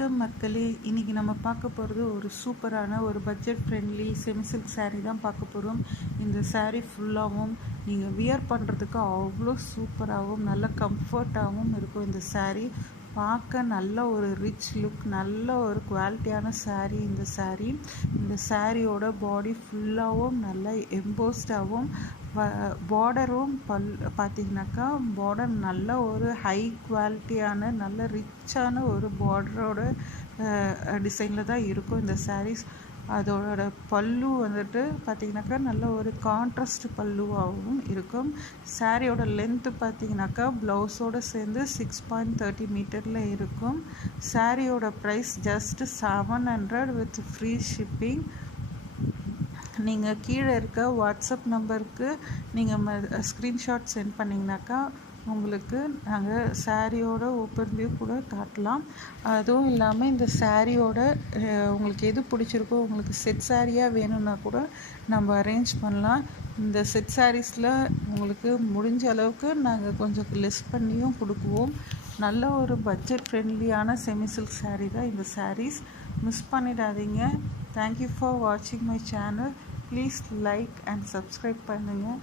வணக்கம் மக்களே. இன்றைக்கி நம்ம பார்க்க போகிறது ஒரு சூப்பரான ஒரு budget friendly semi silk saree தான் பார்க்க போகிறோம். இந்த saree ஃபுல்லாகவும் நீங்கள் வியர் பண்ணுறதுக்கு அவ்வளோ சூப்பராகவும் நல்ல கம்ஃபர்ட்டாகவும் இருக்கும். இந்த saree பார்க்க நல்ல ஒரு ரிச் லுக், நல்ல ஒரு குவாலிட்டியான saree. இந்த சாரியோட பாடி ஃபுல்லாகவும் நல்லா எம்போஸ்டாகவும் பார்டரும் பார்த்தீங்கன்னாக்கா பார்டர் நல்ல ஒரு ஹை குவாலிட்டியான நல்ல ரிச்சான ஒரு பார்டரோட டிசைனில் தான் இருக்கும் இந்த சாரீஸ். அதோட பல்லு வந்துட்டு பார்த்திங்கனாக்கா நல்ல ஒரு கான்ட்ராஸ்ட் பல்லுவாகவும் இருக்கும். சாரியோட லென்த்து பார்த்திங்கனாக்கா ப்ளவுஸோடு சேர்ந்து 6.30 மீட்டரில் இருக்கும். சாரியோட price just 700 with free shipping. நீங்கள் கீழே இருக்க வாட்ஸ்அப் நம்பருக்கு நீங்கள் ஸ்க்ரீன்ஷாட் சென்ட் பண்ணிங்கனாக்கா உங்களுக்கு நாங்கள் சாரியோட ஓப்பன் வியூ கூட காட்டலாம். அதுவும் இல்லாமல் இந்த சாரியோட உங்களுக்கு எது பிடிச்சிருக்கோ, உங்களுக்கு செட் சாரியாக வேணும்னா கூட நம்ம அரேஞ்ச் பண்ணலாம். இந்த செட் சாரீஸில் உங்களுக்கு முடிஞ்ச அளவுக்கு நாங்கள் கொஞ்சம் லெஸ் பண்ணியும் கொடுக்குவோம். நல்ல ஒரு பட்ஜெட் ஃப்ரெண்ட்லியான செமி சில்க் saree தான் இந்த சாரீஸ். மிஸ் பண்ணிடாதீங்க. தேங்க்யூ ஃபார் வாட்சிங் my channel. Please like and subscribe பண்ணுங்கள்.